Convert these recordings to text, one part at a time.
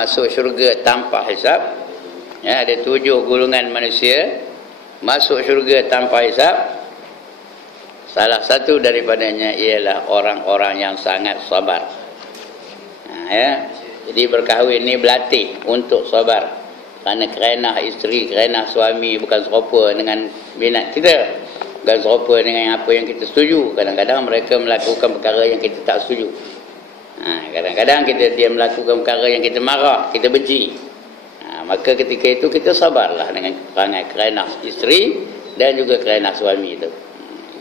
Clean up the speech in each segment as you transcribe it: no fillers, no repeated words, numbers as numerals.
masuk syurga tanpa hisab. Ya, ada 7 golongan manusia masuk syurga tanpa hisab. Salah satu daripadanya ialah orang-orang yang sangat sabar. Ya, jadi berkahwin ni berlatih untuk sabar. Kerana isteri, kerana suami bukan serupa dengan minat kita, bukan serupa dengan apa yang kita setuju. Kadang-kadang mereka melakukan perkara yang kita tak setuju. Kadang-kadang dia melakukan perkara yang kita marah, kita benci. Maka ketika itu kita sabarlah dengan perangai kerana isteri dan juga kerana suami itu.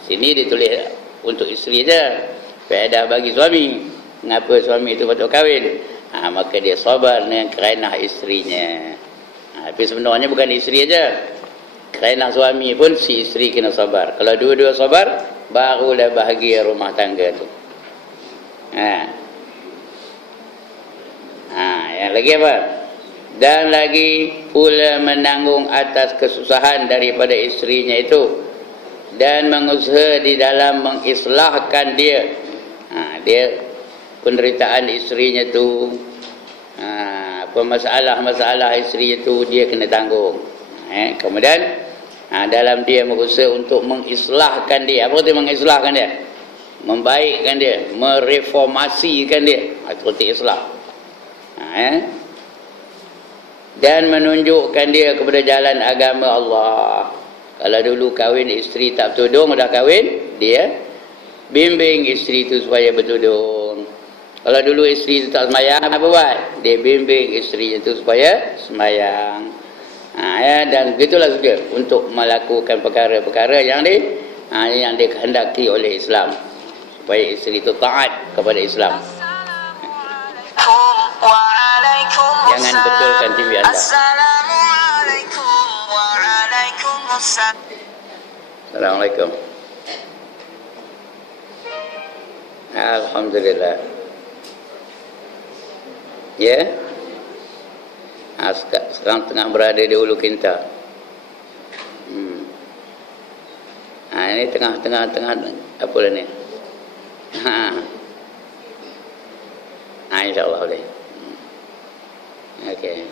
Sini ditulis untuk isteri saja, faedah bagi suami. Mengapa suami itu patut kahwin? Maka dia sabar dengan kerana isterinya. Tapi sebenarnya bukan isteri saja, kerana suami pun si isteri kena sabar. Kalau dua-dua sabar, barulah bahagia rumah tangga tu. Yang lagi apa? Dan lagi pula menanggung atas kesusahan daripada isterinya itu dan mengusaha di dalam mengislahkan dia. Dia penderitaan isterinya tu, apa masalah-masalah isterinya tu dia kena tanggung. Kemudian dalam dia berusaha untuk mengislahkan dia. Apa tu mengislahkan dia? Membaikkan dia, mereformasikan dia. Itu islah. Dan menunjukkan dia kepada jalan agama Allah. Kalau dulu kahwin isteri tak bertudung, dah kahwin, dia bimbing isteri itu supaya bertudung. Kalau dulu isteri itu tak semayang, apa buat? Dia bimbing isteri itu supaya semayang. Dan begitulah juga untuk melakukan perkara-perkara yang dikehendaki oleh Islam, supaya isteri itu taat kepada Islam. Jangan betulkan TV anda. Assalamualaikum. Alhamdulillah. Ya. Sekarang tengah berada di Ulu Kinta. Ini tengah apa lah ni? InsyaAllah boleh. Okey.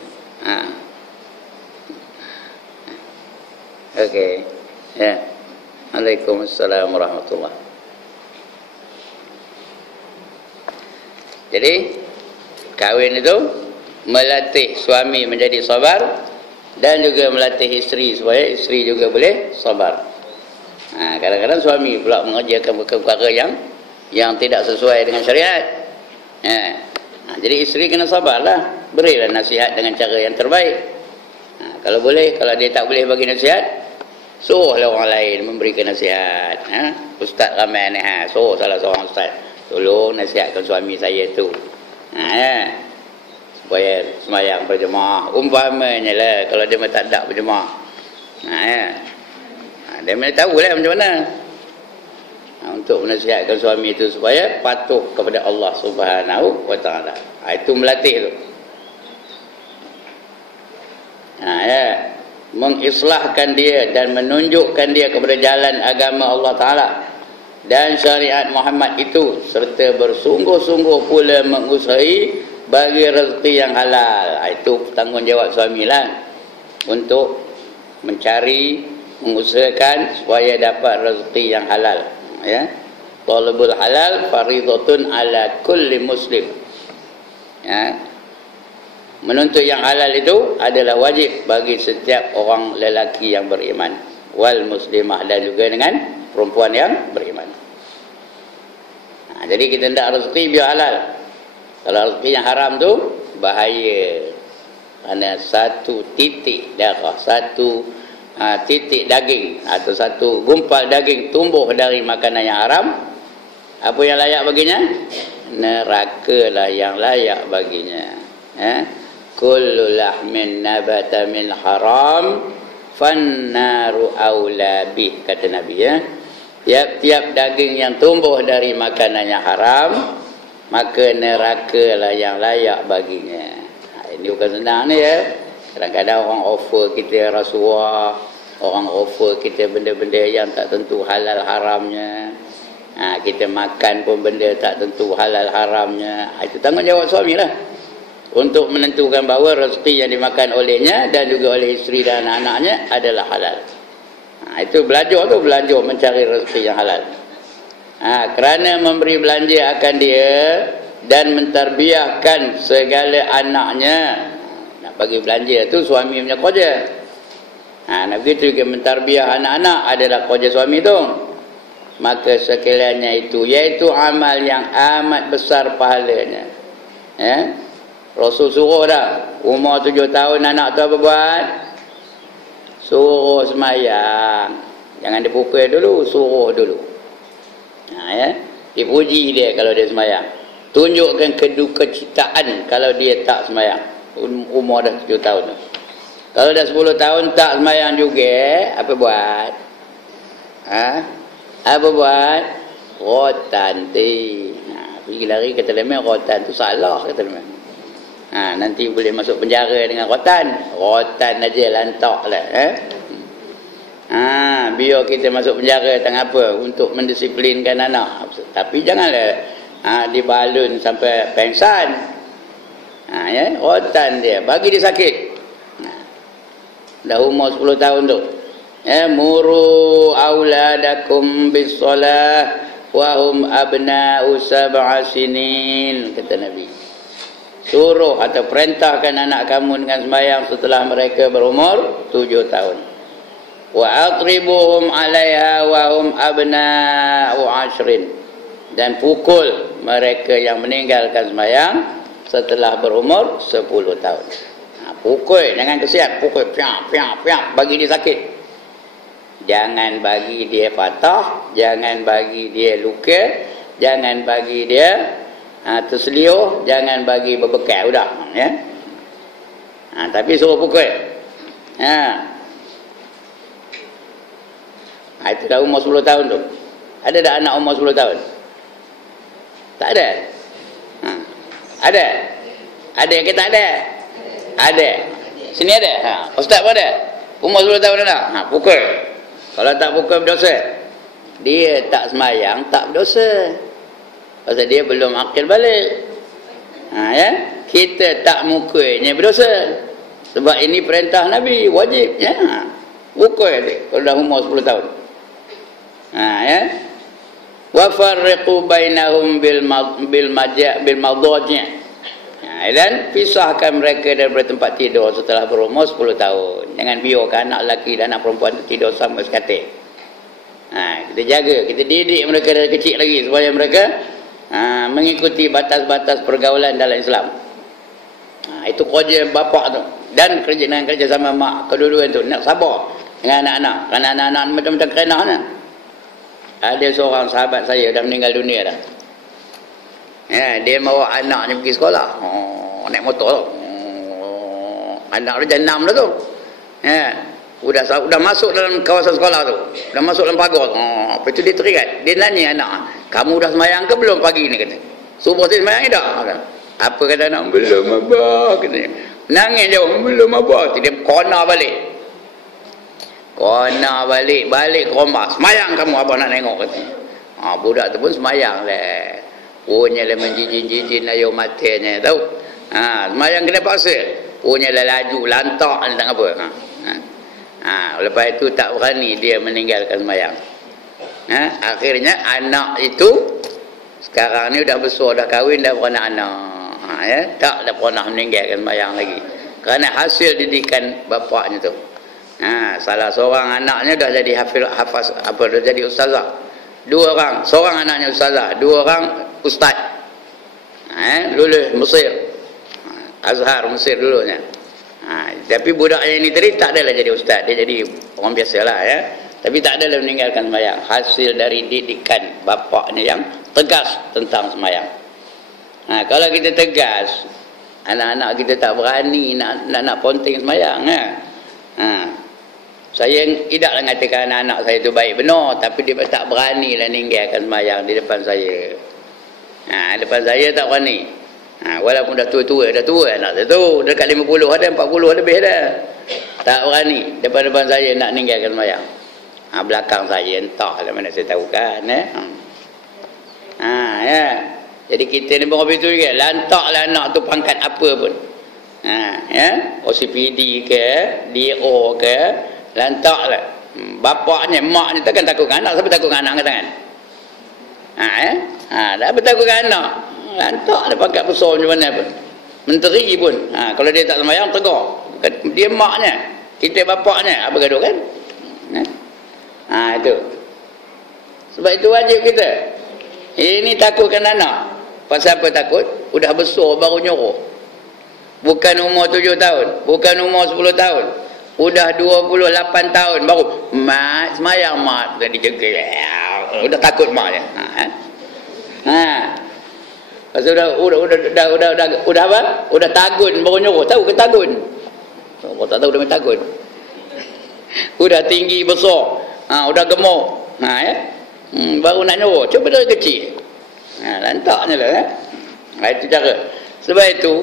Okey. Ya. Waalaikumsalam warahmatullahi. Jadi kahwin itu melatih suami menjadi sabar dan juga melatih isteri supaya isteri juga boleh sabar. Kadang-kadang suami pula mengerjakan perkara yang tidak sesuai dengan syariat. Jadi isteri kena sabarlah, berilah nasihat dengan cara yang terbaik. Kalau boleh, kalau dia tak boleh bagi nasihat, suruhlah orang lain memberikan nasihat. Ustaz ramai ni, suruh salah seorang ustaz, tolong nasihatkan suami saya tu, supaya semayang berjemaah. Umpamanya lah, kalau dia tak ada berjemaah, dia mana tahulah macam mana untuk menasihatkan suami itu supaya patuh kepada Allah Subhanahu wa taala. Itu melatih tu. Mengislahkan dia dan menunjukkan dia kepada jalan agama Allah taala dan syariat Muhammad itu, serta bersungguh-sungguh pula mengusahakan bagi rezeki yang halal. Itu tanggungjawab suamilah untuk mencari, mengusahakan supaya dapat rezeki yang halal. Talabul halal fardhatun ala kulli muslim. Menuntut yang halal itu adalah wajib bagi setiap orang lelaki yang beriman, wal muslimah, dan juga dengan perempuan yang beriman. Jadi kita hendak rezeki biar halal. Kalau rezeki yang haram tu bahaya. Kerana satu titik darah, satu titik daging atau satu gumpal daging tumbuh dari makanan yang haram, apa yang layak baginya? Neraka lah yang layak baginya. Kullu lahmin nabata min haram fannaru aula bih, kata Nabi. Tiap-tiap daging yang tumbuh dari makanan yang haram, maka neraka lah yang layak baginya. Ini bukan senang ni ya. Kadang-kadang orang offer kita rasuah, orang offer kita benda-benda yang tak tentu halal haramnya. Kita makan pun benda tak tentu halal haramnya. Itu tanggungjawab suami lah. untuk menentukan bahawa rezeki yang dimakan olehnya dan juga oleh isteri dan anak-anaknya adalah halal. Itu belajar mencari rezeki yang halal. Kerana memberi belanja akan dia dan mentarbiahkan segala anaknya. Nak bagi belanja tu suami punya kerja. Nak begitu juga mentarbiah anak-anak adalah kerja suami tu. Maka sekaliannya itu, iaitu amal yang amat besar pahalanya. Rasul suruh dah, umur 7 tahun anak tu apa buat? Suruh semayang. Jangan dipukul dulu, suruh dulu. Dipuji dia kalau dia semayang. Tunjukkan kedukecitaan kalau dia tak semayang. Umur dah 7 tahun tu. Kalau dah 10 tahun tak semayang juga, apa buat? Apa buat? Rotan ti. Pergi lari kata lemah, rotan tu salah kata lemah. Nanti boleh masuk penjara dengan rotan. Rotan aja lantak lah. Biar kita masuk penjara tak apa, untuk mendisiplinkan anak. Tapi janganlah dibalun sampai pengsan. Rotan dia, bagi dia sakit. Dah umur 10 tahun tu. Muru auladakum bis-shalah wa hum abna'u sab'a sinin, kata Nabi. Suruh atau perintahkan anak kamu dengan sembahyang setelah mereka berumur 7 tahun. Wa atribuhum 'alaiha wa hum abna'u 'ashrin, dan pukul mereka yang meninggalkan sembahyang setelah berumur 10 tahun. Pukul, jangan kesian, pukul piang, bagi dia sakit. Jangan bagi dia patah, jangan bagi dia luka, jangan bagi dia terseliuh, jangan bagi berbekas, sudah ya. Tapi suruh pukul. Itu dah umur 10 tahun tu. Ada tak anak umur 10 tahun? Tak ada. Ada. Ada ke tak ada? Ada. Sini ada. Ustaz pun ada. Umur 10 tahun ada. Pukul. Kalau tak pukul berdosa. Dia tak semayang tak berdosa. Pasal dia belum akil balik. Kita tak mukulnya berdosa. Sebab ini perintah Nabi, wajib ya. Pukul dia kalau dah umur 10 tahun. Wa farriqu bainahum bil madaji'. Dan pisahkan mereka daripada tempat tidur setelah berumur 10 tahun. Jangan biarkan anak lelaki dan anak perempuan tidur sama sekatil. Kita jaga, kita didik mereka dari kecil lagi supaya mereka mengikuti batas-batas pergaulan dalam Islam. Itu kerja bapak tu. Dan kerja sama mak, kedua-dua tu nak sabar dengan anak-anak. Kerana anak-anak macam-macam kerenah ni. Ada seorang sahabat saya dah meninggal dunia dah. Dia bawa anaknya pergi sekolah. Naik motor tu. Anak dia 6 dah tu. Udah masuk dalam kawasan sekolah tu. Dah masuk dalam pagar. Lepas tu dia teringat. Dia nanya anak, kamu dah semayang ke belum pagi ni, kata. Subuh tadi semayang ni dah? Apa kata anak? Belum abah, katanya. Nangis jauh, belum abah. Dia kona balik. Balik ke rumah. Semayang kamu, abah nak tengok, katanya. Budak tu pun semayang lah. Punya lah menjijin-jijin ayo matanya, tahu. Semayang kena paksa. Punya lah laju, lantak ni tak apa. Lepas itu tak berani dia meninggalkan semayang. Akhirnya anak itu sekarang ni dah besar, dah kahwin, dah beranak-anak. Tak dah pernah meninggalkan semayang lagi. Kerana hasil didikan bapaknya tu. Salah seorang anaknya dah jadi hafaz, dah jadi ustazah. 2 orang, seorang anaknya ustazah, 2 orang ustaz. Lulus Mesir. Azhar Mesir dulunya. Tapi budaknya ini tadi tak adalah jadi ustaz, dia jadi orang biasalah ya. Tapi tak adalah meninggalkan sembahyang. Hasil dari didikan bapaknya yang tegas tentang sembahyang. Kalau kita tegas, anak-anak kita tak berani nak ponteng sembahyang. Saya tidaklah mengatakan anak-anak saya tu baik benar, tapi dia tak beranilah ninggalkan sembahyang di depan saya. Depan saya tak berani. Walaupun dah tua anak saya tu, dekat 50 ada, 40 lebih dah. Tak berani depan saya nak ninggalkan sembahyang. Belakang saya entahlah mana saya tahu kan. Ya. Jadi kita ni pun begitu juga. Lantaklah anak tu pangkat apa pun. Ya, OCPD ke, DO ke, lantaklah. Bapaknya, maknya takkan takut dengan anak. Siapa takut dengan anak katakan? Dah bertakut dengan anak. Lantaklah pangkat besar macam mana pun. Menteri pun. Kalau dia tak sembahyang, tegur. Dia maknya. Kita bapaknya. Apa gaduh kan? Itu. Sebab itu wajib kita. Ini takutkan anak. Pasal apa takut? Udah besar baru nyuruh. Bukan umur 7 tahun. Bukan umur 10 tahun. Udah 28 tahun baru. Mat, semayang mat. Udah dijegel. Udah takut maknya. Pasal udah apa? Udah tagun baru nyuruh. Tahu ke tagun? Kau tak tahu dia main tagun. Udah tinggi besar. Udah gemuk. Baru nak nyuruh. Cuba dari kecil. Lantaknya lah. Itu cara. Sebab itu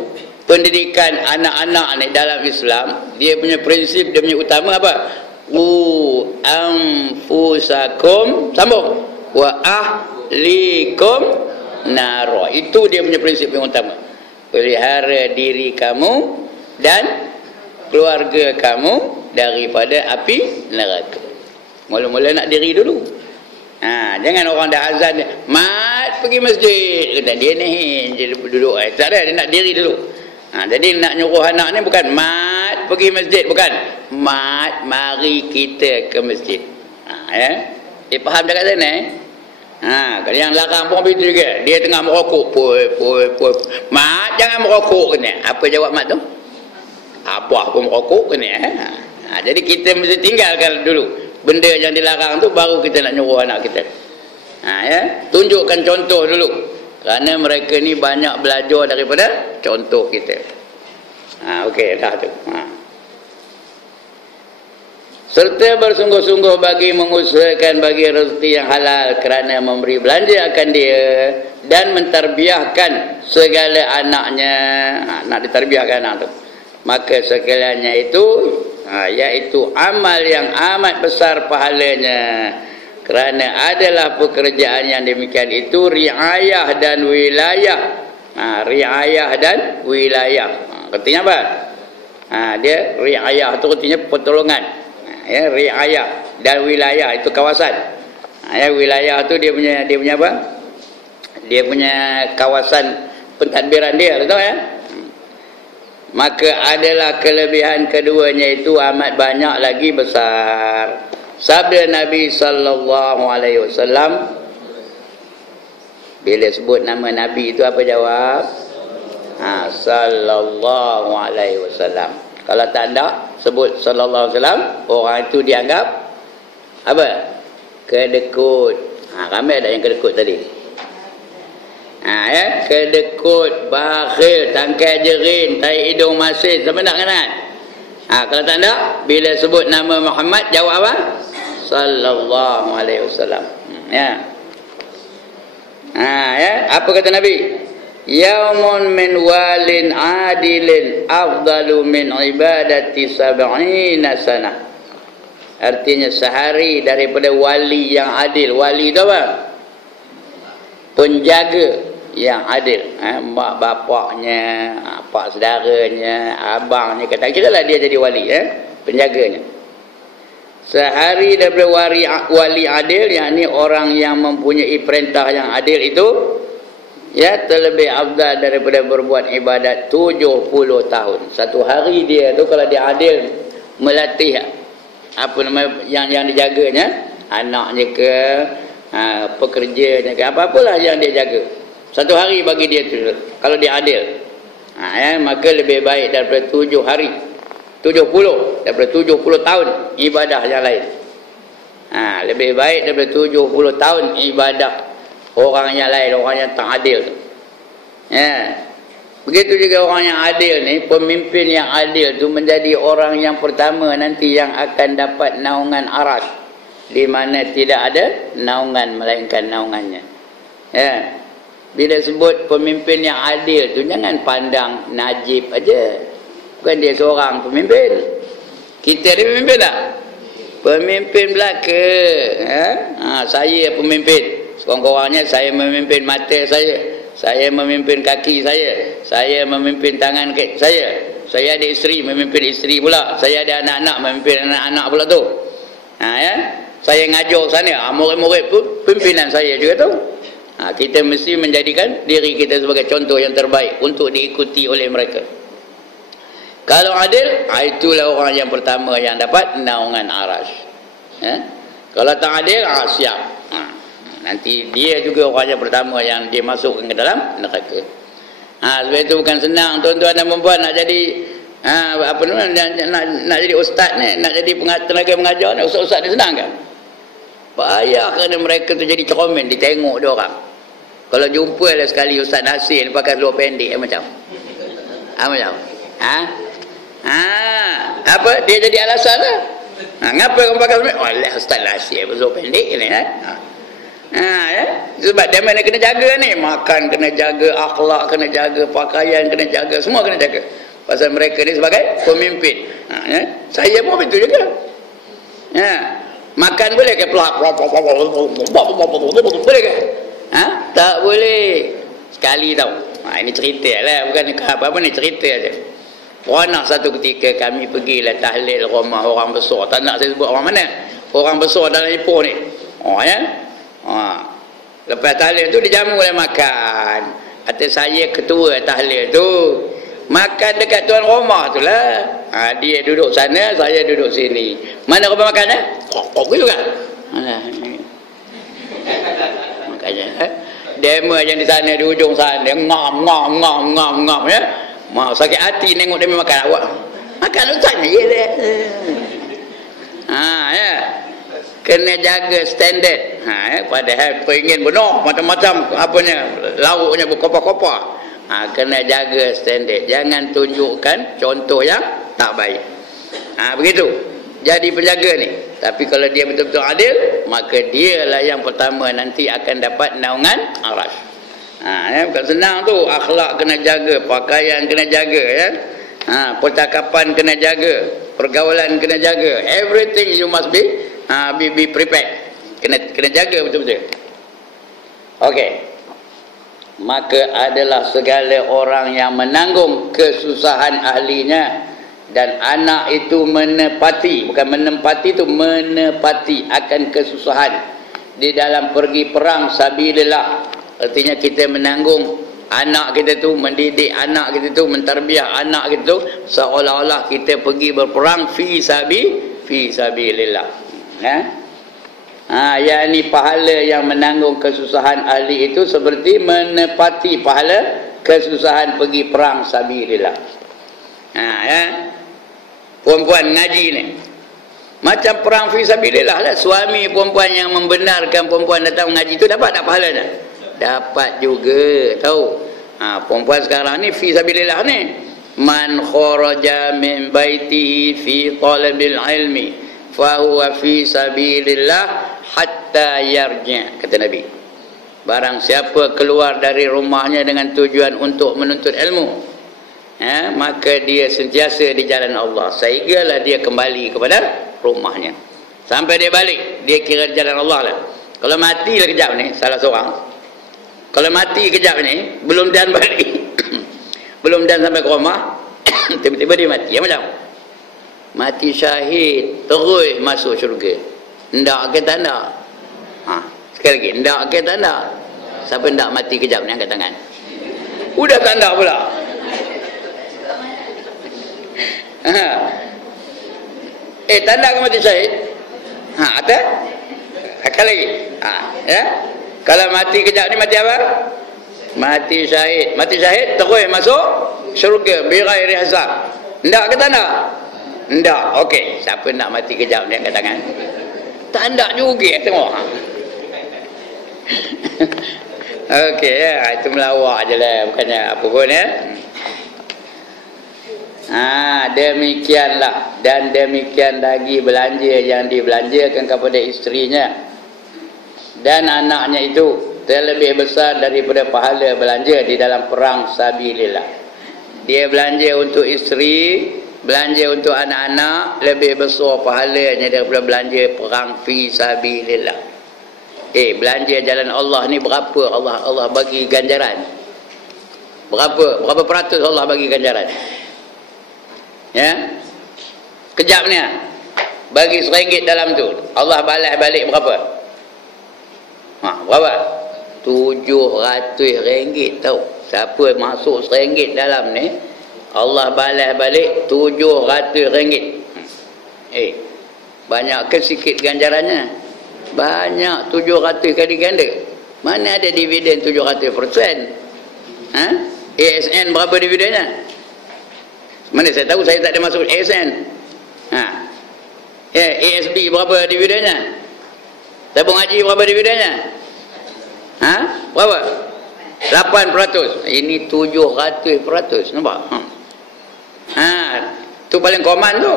pendidikan anak-anak ni dalam Islam, dia punya prinsip, dia punya utama apa? Anfusakum, sambung, wa ahlikum naro. Itu dia punya prinsip yang utama. Pelihara diri kamu dan keluarga kamu daripada api neraka. Mula-mula nak diri dulu. Jangan orang dah azan, mat pergi masjid, kata dia ni je duduk. Tak ada, dia nak diri dulu. Jadi nak nyuruh anak ni bukan mat pergi masjid, bukan mat mari kita ke masjid. Dia faham dekat sana. Kalau yang larang pun begitu juga. Dia tengah merokok, pui. Mat jangan merokok kena. Apa jawab mat tu? Apa pun merokok kena. Jadi kita mesti tinggalkan dulu benda yang dilarang tu, baru kita nak nyuruh anak kita. Tunjukkan contoh dulu. Kerana mereka ni banyak belajar daripada contoh kita. Okey, dah tu. Serta bersungguh-sungguh bagi mengusahakan bagi rezeki yang halal, kerana memberi belanja akan dia dan mentarbiahkan segala anaknya. Nak ditarbiahkan anak tu. Maka segalanya itu iaitu amal yang amat besar pahalanya, kerana adalah pekerjaan yang demikian itu riayah dan wilayah. Riayah dan wilayah, artinya apa? Dia riayah itu artinya pertolongan. Riayah dan wilayah itu kawasan. Wilayah itu dia punya apa? Dia punya kawasan pentadbiran dia, tahu ya? Maka adalah kelebihan keduanya itu amat banyak lagi besar. Sabda Nabi sallallahu alaihi wasallam, bila sebut nama Nabi itu apa jawab? Sallallahu alaihi wasallam. Kalau tak ada sebut sallallahu alaihi wasallam, orang itu dianggap apa? Kedekut. Ramai ada yang kedekut tadi. Kedekut, bakhil, tangkai jerin, tai hidung masin. Siapa nak kenal? Kalau tak ada, bila sebut nama Muhammad, jawab apa? Sallallahu alaihi wasallam. Apa kata Nabi? Yaumun min walin adilin afdalu min ibadati sab'ina sanah. Artinya sehari daripada wali yang adil. Wali itu apa? Penjaga yang adil. Mak bapaknya, pak saudaranya, abangnya, katakanlah dia jadi wali, penjaganya. Sehari daripada wali adil, yakni orang yang mempunyai perintah yang adil itu, terlebih afdal daripada berbuat ibadat 70 tahun. Satu hari dia tu kalau dia adil melatih apa nama yang dijaganya, anaknya ke, pekerjanya ke, apa-apalah yang dia jaga. Satu hari bagi dia tu, kalau dia adil, maka lebih baik daripada 7 hari, 70, daripada 70 tahun ibadah yang lain. Lebih baik daripada 70 tahun ibadah orang yang lain, orang yang tak adil tu. Begitu juga orang yang adil ni, pemimpin yang adil tu menjadi orang yang pertama nanti yang akan dapat naungan aras, di mana tidak ada naungan melainkan naungannya. Bila sebut pemimpin yang adil tu, jangan pandang Najib aja. Bukan dia seorang pemimpin. Kita ada pemimpin tak? Pemimpin belaka. Saya pemimpin. Sekurang-kurangnya saya memimpin mata saya. saya memimpin kaki saya memimpin tangan saya ada isteri, memimpin isteri pula, saya ada anak-anak, memimpin anak-anak pula tu. Ya, saya ngajar sana, murid-murid pun pimpinan saya juga tu. Kita mesti menjadikan diri kita sebagai contoh yang terbaik untuk diikuti oleh mereka. Kalau adil, itulah orang yang pertama yang dapat naungan arasy. Kalau tak adil, siap. Nanti dia juga orang yang pertama yang dia masukkan ke dalam neraka. Sebab itu bukan senang tuan-tuan dan puan nak jadi nak jadi ustaz ni, nak jadi tenaga mengajar ni, ustaz-ustaz ni senang kan? Bahaya kerana mereka tu jadi cermin, ditengok dia orang. Kalau jumpa lah sekali Ustaz Nasir pakai seluar pendek macam. Macam. Apa dia jadi alasan lah. Ngapa kamu pakai seluar? Oleh Ustaz Nasir seluar pendek ni ya. Sebab dia mana kena jaga ni, makan kena jaga, akhlak kena jaga, pakaian kena jaga, semua kena jaga. Pasal mereka ni sebagai pemimpin. Saya pun begitu juga. Makan boleh ke pelak? Boleh ke? Tak boleh. Sekali tau. Ini cerita lah, bukan apa-apa ni, cerita aja. Pernah satu ketika kami pergilah tahlil rumah orang besar. Tak nak saya sebut orang mana. Orang besar dalam Ipoh ni. Lepas tahlil tu dijamu oleh makan. Kata saya ketua tahlil tu. Makan dekat tuan rumah tu lah. Dia duduk sana, saya duduk sini. Mana rumah makan kok juga. Makanya demo yang di sana di ujung sana ngam ya. Mau sakit hati nengok dia makan awak. Makan ustaz je dia. Ya. Kena jaga standard. Padahal peringin benar macam-macam apanya, lauknya berkopak-kopak. Kena jaga standard. Jangan tunjukkan contoh yang tak baik. Begitu. Jadi penjaga ni. Tapi kalau dia betul-betul adil, maka dialah yang pertama nanti akan dapat naungan arasy. Bukan senang tu. Akhlak kena jaga, pakaian kena jaga ya. Percakapan kena jaga, pergaulan kena jaga. Everything you must be prepared. Kena jaga betul-betul. Okey. Maka adalah segala orang yang menanggung kesusahan ahlinya, dan anak itu menepati, bukan menempati, itu menepati akan kesusahan di dalam pergi perang sabilillah. Artinya kita menanggung anak kita tu, mendidik anak kita tu, mentarbiah anak kita tu, seolah-olah kita pergi berperang fi sabilillah. Yakni pahala yang menanggung kesusahan ahli itu seperti menepati pahala kesusahan pergi perang sabilillah. Perempuan ngaji ni macam perang fi sabilillah lah. Suami perempuan yang membenarkan perempuan datang mengaji tu dapat tak pahalanya? Dapat juga, tahu. Perempuan sekarang ni fi sabilillah ni, man kharaja min baitihi fi talabil ilmi fa huwa fi sabilillah hatta yarji', kata Nabi. Barang siapa keluar dari rumahnya dengan tujuan untuk menuntut ilmu, maka dia sentiasa di jalan Allah sehinggalah dia kembali kepada rumahnya. Sampai dia balik, dia kira jalan Allah lah. Kalau mati lah kejap ni, salah seorang, kalau mati kejap ni, belum dan balik belum dan sampai ke rumah tiba-tiba dia mati, macam mati syahid, terus masuk syurga. Ndak ke tak ndak? Sekali lagi, ndak ke tak ndak? Siapa ndak mati kejap ni angkat tangan. Udah tak ndak pula. Tanda ke mati syahid? Ada? Sekali lagi. Ya. Kalau mati kejap ni mati apa? Mati syahid. Mati syahid terus masuk syurga bighairi hisab. Ndak ke tak ndak? Ndak. Okey, siapa nak mati kejap ni angkat tangan. Tak ndak juga tengok. Okey ya, itu melawak ajalah, bukannya apa pun ya. Demikianlah, dan demikian lagi belanja yang dibelanjakan kepada isterinya dan anaknya itu terlebih besar daripada pahala belanja di dalam perang sabilillah. Dia belanja untuk isteri, belanja untuk anak-anak, lebih besar pahalanya daripada belanja perang fi sabilillah. Belanja jalan Allah ni berapa Allah bagi ganjaran? Berapa peratus Allah bagi ganjaran? Ya. Kejap ni. Bagi RM1 dalam tu, Allah balas balik berapa? Berapa? RM700 tau. Siapa masuk RM1 dalam ni, Allah balas balik RM700. Banyak ke sikit ganjarannya? Banyak, 700 kali ganda. Mana ada dividen 700%? ASN berapa dividennya? Mana saya tahu, saya tak ada masuk ASN. ASB berapa dividennya? Tabung haji berapa dividennya? Berapa? 8%. Ini 700%. Nampak? Tu paling common tu.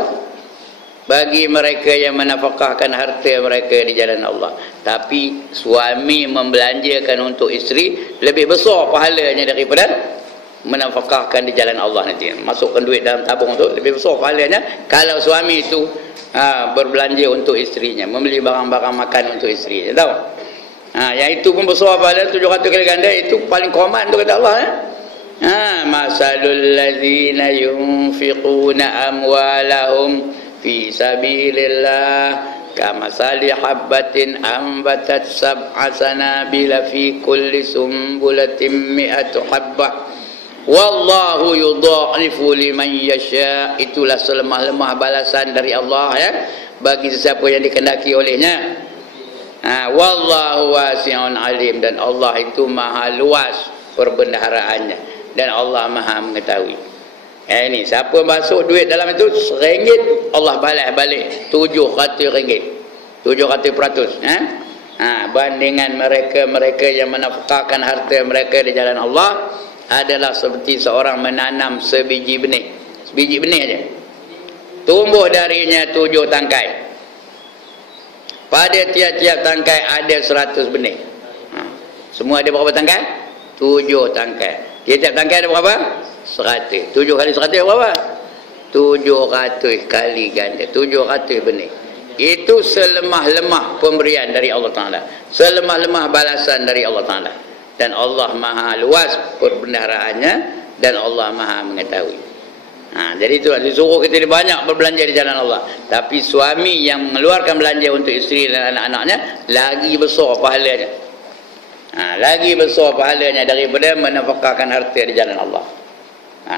Bagi mereka yang menafkahkan harta mereka di jalan Allah. Tapi suami membelanjakan untuk isteri lebih besar pahalanya daripada menafkahkan di jalan Allah nanti. Masukkan duit dalam tabung tu lebih besar pahalanya kalau suami itu berbelanja untuk isterinya, membeli barang-barang makan untuk isterinya. Tahu? Yang itu pun besar pahala 700 kali ganda. Itu paling common tu kata Allah. Masalul ladzina yunfiquna amwalahum fi sabilillah kamasali habbatin ambatat sab'a sanabila fi kulli sumbulatin mi'atu habbah wallahu yudha'ifu liman yasha. Itulah selemah-lemah balasan dari Allah ya bagi sesiapa yang dikehendaki olehnya. Wallahu wasi'un alim, dan Allah itu maha luas perbendaharaannya dan Allah maha mengetahui. Ini siapa masuk duit dalam itu RM1, Allah balas balik RM700. 700%. Bandingan mereka yang menafkahkan harta mereka di jalan Allah adalah seperti seorang menanam sebiji benih. Sebiji benih aja. Tumbuh darinya 7 tangkai. Pada tiap-tiap tangkai ada 100 benih. Semua ada berapa tangkai? 7 tangkai. Tiap-tiap tangkai ada berapa? 100. 7 kali 100 berapa? 700 kali ganda. 700 benih. Itu selemah-lemah pemberian dari Allah Ta'ala. Selemah-lemah balasan dari Allah Ta'ala. Dan Allah maha luas perbendaharaannya dan Allah maha mengetahui. Jadi itulah disuruh kita banyak berbelanja di jalan Allah. Tapi suami yang mengeluarkan belanja untuk isteri dan anak-anaknya lagi besar pahalanya. Lagi besar pahalanya daripada menafkahkan harta di jalan Allah.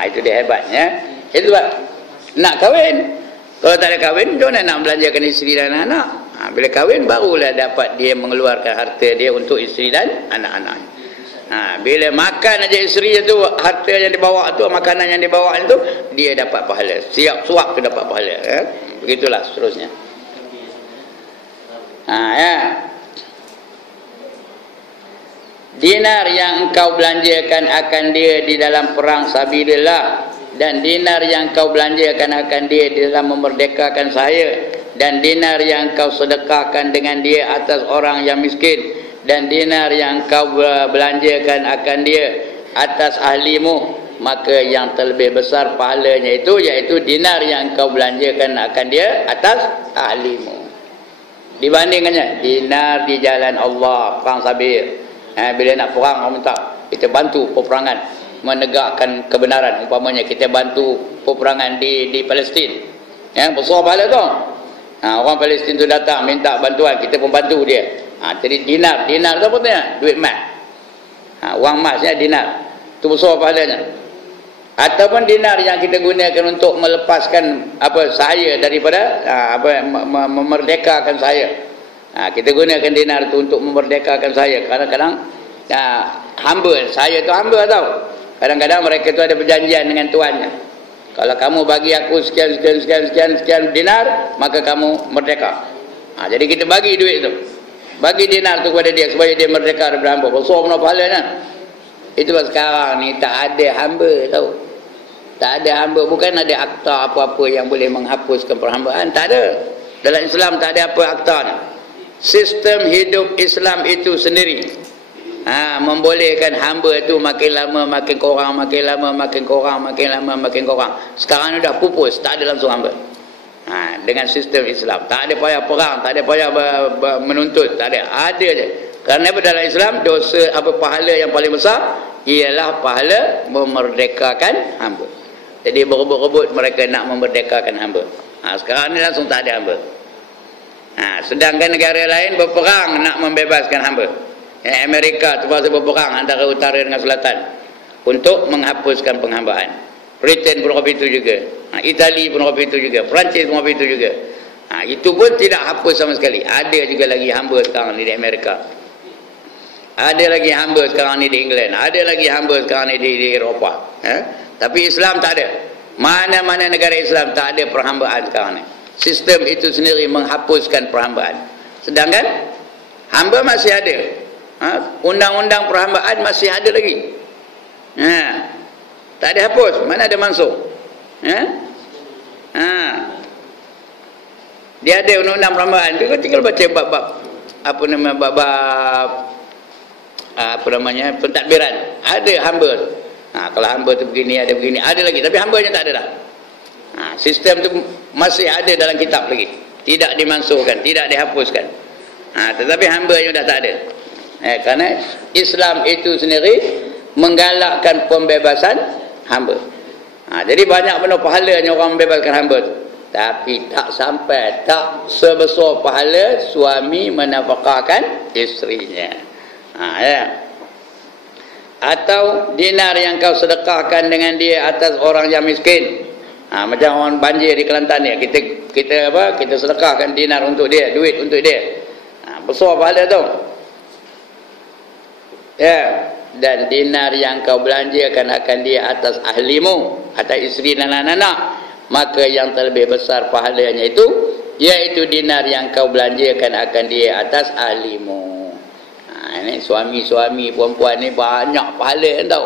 Itu dia hebatnya. Itu sebab nak kahwin. Kalau tak ada kahwin, macam mana nak belanjakan isteri dan anak-anak? Bila kahwin, barulah dapat dia mengeluarkan harta dia untuk isteri dan anak-anak. Bila makan aja isteri tu, harta yang dibawa tu, makanan yang dibawa itu, dia dapat pahala. Siap suap tu dapat pahala. Begitulah seterusnya. Dinar yang engkau belanjakan akan dia di dalam perang sabilillah, dan dinar yang engkau belanjakan akan dia di dalam memerdekakan saya, dan dinar yang engkau sedekahkan dengan dia atas orang yang miskin, dan dinar yang engkau belanjakan akan dia atas ahlimu, maka yang terlebih besar pahalanya itu iaitu dinar yang engkau belanjakan akan dia atas ahlimu. Dibandingkannya dinar di jalan Allah, perang sabil. Bila nak perang, orang minta kita bantu peperangan menegakkan kebenaran. Umpamanya kita bantu peperangan di Palestin, besar pahala tu. Orang Palestin tu datang minta bantuan, kita pun bantu dia. Jadi dinar tu apa tu? Duit emas. Wang emasnya dinar. Tu besar pahalanya. Ataupun dinar yang kita gunakan untuk melepaskan saya daripada memerdekakan saya. Kita gunakan dinar tu untuk memerdekakan saya. Kadang-kadang hamba, saya tu hamba tau. Kadang-kadang mereka tu ada perjanjian dengan tuannya. Kalau kamu bagi aku sekian dinar, maka kamu merdeka. Jadi kita bagi duit tu, bagi dinar tu kepada dia supaya dia merdeka daripada hamba. Besar benar pahalanya. Itu sekarang ni tak ada hamba tau. Tak ada hamba. Bukan ada akta apa-apa yang boleh menghapuskan perhambaan. Tak ada. Dalam Islam tak ada apa akta ni. Sistem hidup Islam itu sendiri membolehkan hamba itu makin lama makin kurang, makin lama makin kurang, makin lama makin kurang. Sekarang ni dah pupus, tak ada langsung hamba. Dengan sistem Islam tak ada payah perang, tak ada payah menuntut, tak ada. Ada je. Kerana dalam Islam dosa pahala yang paling besar ialah pahala memerdekakan hamba. Jadi berebut-rebut mereka nak memerdekakan hamba. Sekarang ni langsung tak ada hamba. Sedangkan negara lain berperang nak membebaskan hamba. Amerika terpaksa berperang antara utara dengan selatan untuk menghapuskan penghambaan. Britain pun begitu juga. Itali pun begitu juga. Perancis pun begitu juga. Itu pun tidak hapus sama sekali. Ada juga lagi hamba sekarang ni di Amerika. Ada lagi hamba sekarang ni di England. Ada lagi hamba sekarang ni di Eropah. Tapi Islam tak ada. Mana-mana negara Islam tak ada perhambaan sekarang ni. Sistem itu sendiri menghapuskan perhambaan. Sedangkan hamba masih ada. Undang-undang perhambaan masih ada lagi. Tak ada hapus. Mana ada mansuk? Dia ada undang-undang perhambaan. Dia tinggal baca bab-bab pentadbiran. Ada hamba. Kalau hamba tu begini, ada begini, ada lagi. Tapi hambanya tak ada dah. Sistem tu masih ada dalam kitab lagi. Tidak dimansuhkan, tidak dihapuskan. Tetapi hambanya dah tak ada. Kerana Islam itu sendiri menggalakkan pembebasan hamba. Jadi banyak benar pahalanya orang membebaskan hamba tu. Tapi tak sampai, tak sebesar pahala suami menafkahkan isterinya. Atau dinar yang kau sedekahkan dengan dia atas orang yang miskin. Macam orang banjir di Kelantan ni, kita sedekahkan dinar untuk dia, duit untuk dia. Besar pahala tu. Dan dinar yang kau belanjakan akan dia atas ahlimu, atas isteri dan anak-anak, maka yang terlebih besar pahalanya itu, iaitu dinar yang kau belanjakan akan dia atas ahlimu. Ini suami-suami perempuan ni banyak pahala tau.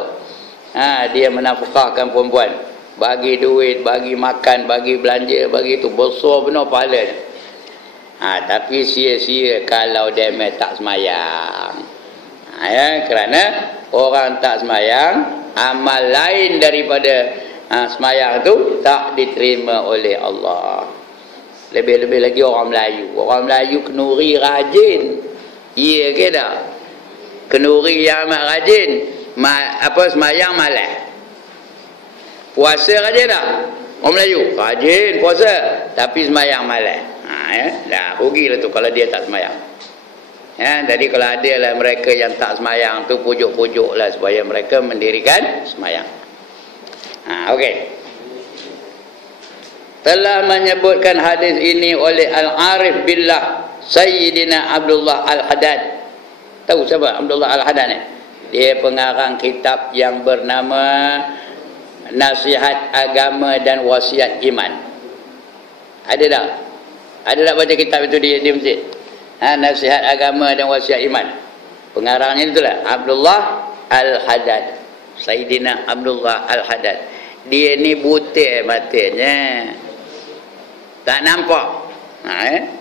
Dia menafkahkan perempuan, bagi duit, bagi makan, bagi belanja, bagi itu, besar benar pahalanya. Tapi sia-sia kalau dia tak semayang. Kerana orang tak semayang, amal lain daripada semayang tu tak diterima oleh Allah. Lebih-lebih lagi orang Melayu. Orang Melayu kenuri rajin. Iya ke tak? Kenuri yang amat rajin. Semayang malas. Puasa rajin tak? Orang Melayu rajin puasa, tapi semayang malas. Dah rugilah tu kalau dia tak semayang. Jadi kalau ada lah mereka yang tak semayang tu, pujuk-pujuk lah supaya mereka mendirikan semayang. Okey. Telah menyebutkan hadis ini oleh Al-Arif Billah Sayyidina Abdullah Al-Haddad. Tahu siapa Abdullah Al-Haddad ni? Dia pengarang kitab yang bernama Nasihat Agama dan Wasiat Iman. Ada tak? Ada tak baca kitab itu di masjid? Nasihat Agama dan Wasiat Iman. Pengarangnya itulah Abdullah Al-Haddad. Sayyidina Abdullah Al-Haddad. Dia ni buta matanya. Tak nampak.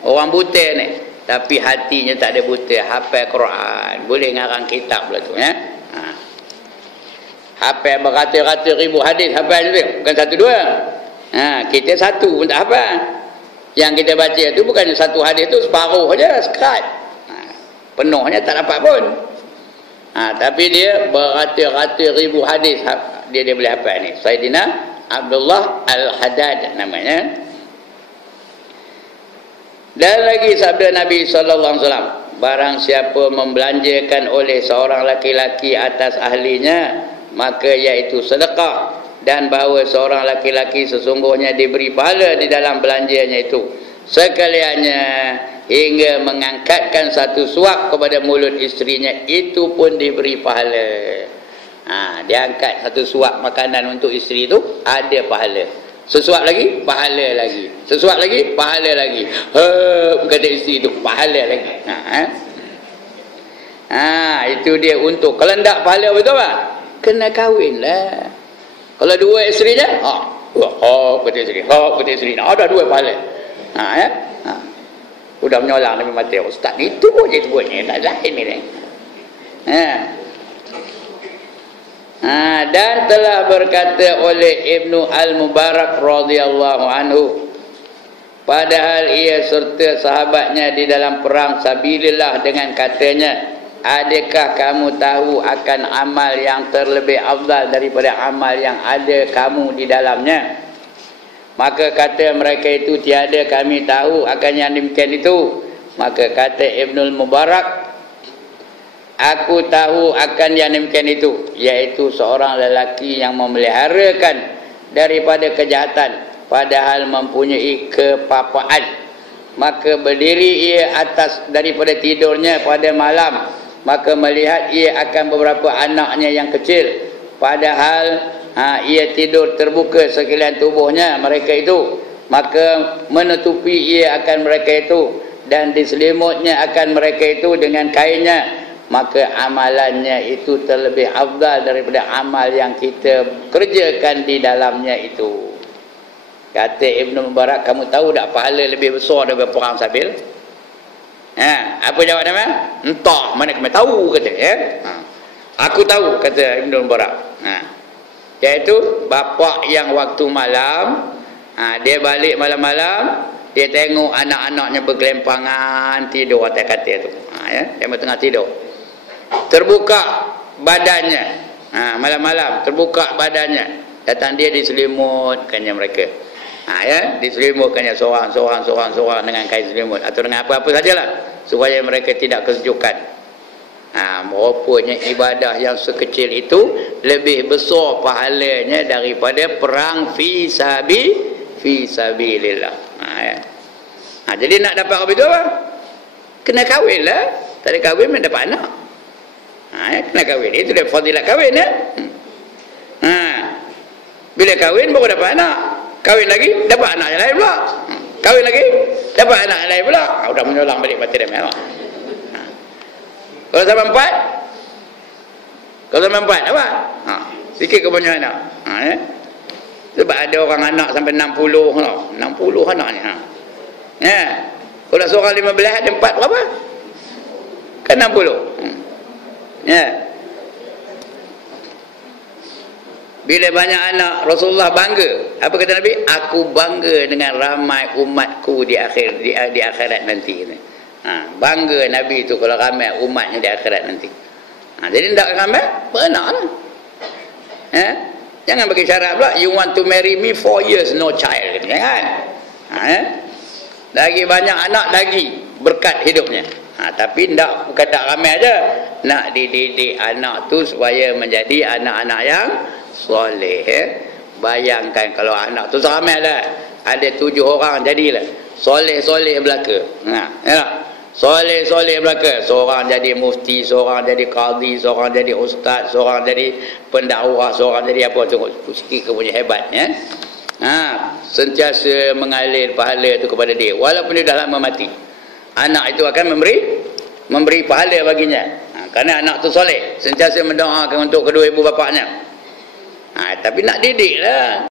Orang buta ni. Tapi hatinya tak ada buta. Hafal Quran. Boleh ngarang kitab lah tu. Hafal beratus-ratus ribu hadis. Hafal tu. Bukan satu dua. Kita satu pun tak hafal. Yang kita baca tu bukan satu hadis tu, separuh saja, sekat. Penuhnya tak dapat pun. Tapi dia beratus-ratus ribu hadis dia boleh hafal ni. Sayyidina Abdullah Al-Haddad namanya. Dan lagi sabda Nabi SAW, barang siapa membelanjakan oleh seorang laki-laki atas ahlinya, maka iaitu sedekah, dan bahawa seorang laki-laki sesungguhnya diberi pahala di dalam belanjanya itu, sekaliannya hingga mengangkatkan satu suap kepada mulut isterinya, itu pun diberi pahala. Dia angkat satu suap makanan untuk isteri itu, ada pahala. Sesuap lagi, pahala lagi. Sesuap lagi, pahala lagi. Kata isteri itu, pahala lagi. Itu dia untuk. Kalau tak pahala betul tak? Kena kahwin lah. Kalau dua isterinya, kata isteri, kata isteri. Ada dua pahala. Udah menyolang Nabi mati. Ustaz, itu je sebutnya. Tak lain ni. Dan telah berkata oleh Ibnu Al-Mubarak radhiyallahu anhu, padahal ia serta sahabatnya di dalam perang sabilillah, dengan katanya, adakah kamu tahu akan amal yang terlebih afdal daripada amal yang ada kamu di dalamnya? Maka kata mereka itu, tiada kami tahu akan yang demikian itu. Maka kata Ibnul Mubarak, aku tahu akan yang demikian itu, iaitu seorang lelaki yang memeliharakan daripada kejahatan padahal mempunyai kepapaan. Maka berdiri ia atas daripada tidurnya pada malam, maka melihat ia akan beberapa anaknya yang kecil, padahal ia tidur terbuka sekalian tubuhnya mereka itu. Maka menutupi ia akan mereka itu dan diselimutnya akan mereka itu dengan kainnya. Maka amalannya itu terlebih afdal daripada amal yang kita kerjakan di dalamnya itu. Kata Ibnu Mubarak, kamu tahu tak pahala lebih besar daripada perang Sabil? Apa jawab dia? Entah, mana kami tahu, kata. Aku tahu, kata Ibnu Mubarak. Iaitu bapa yang waktu malam, dia balik malam-malam, dia tengok anak-anaknya bergelempangan tidur atas katil tu. Dia tengah tidur. Terbuka badannya. Malam-malam terbuka badannya. Datang dia diselimutkannya mereka. Diselimutkannya seorang dengan kain selimut atau dengan apa-apa sajalah supaya mereka tidak kesejukan. Rupanya ibadah yang sekecil itu lebih besar pahalanya daripada perang fi sabilillah. Jadi nak dapat apa itu apa? Kena kahwin lah. Tak ada kahwin mana dapat anak. Kena kahwin. Itu dia fadilat kahwin ya. Bila kahwin baru dapat anak. Kahwin lagi dapat anak yang lain pula. Kahwin lagi dapat anak yang lain pula. Sudah menyulang balik mati dia memang. Kalau sampai 4, kalau sampai 4 apa? Sikit kebanyakan anak. Sebab ada orang anak sampai 60 anak ni. Kalau seorang 15 ada 4 berapa? Kan 60. Bila banyak anak, Rasulullah bangga. Apa kata Nabi? Aku bangga dengan ramai umatku di akhirat nanti. Bangga Nabi itu kalau ramai umatnya di akhirat nanti. Jadi tak ramai, benar lah. Jangan bagi syarat pula, you want to marry me 4 years no child. Jangan. Lagi banyak anak lagi berkat hidupnya. Tapi tak, bukan tak ramai aja. Nak dididik anak tu supaya menjadi anak-anak yang soleh. Bayangkan kalau anak tu ramai lah, ada 7 orang jadilah soleh-soleh belaka. Soleh-soleh belaka. Seorang jadi mufti, seorang jadi qadhi, seorang jadi ustaz, seorang jadi pendakwah, seorang jadi apa. Tengok sikit punya hebat ya. Sentiasa mengalir pahala itu kepada dia walaupun dia dah lama mati. Anak itu akan memberi pahala baginya. Kerana anak tu soleh, sentiasa mendoakan untuk kedua ibu bapaknya. Tapi nak didik lah.